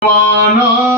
One.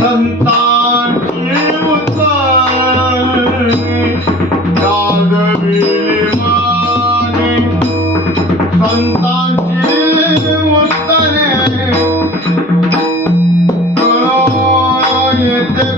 Santa Caliente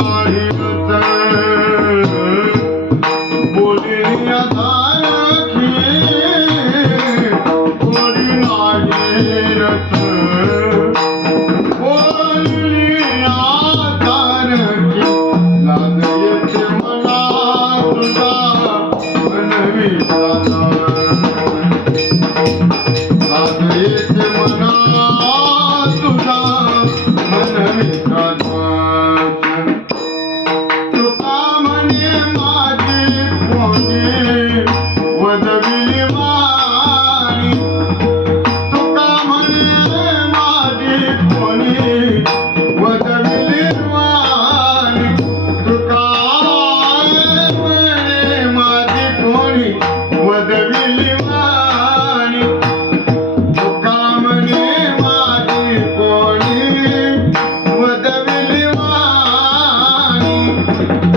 Lord, Thank you.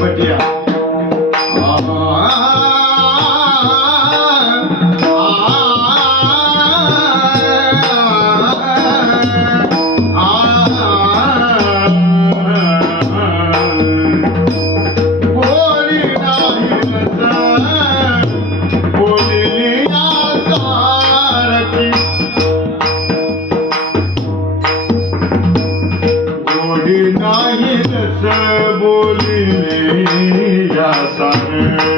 ಬಡ್ಡಿಯ Yeah.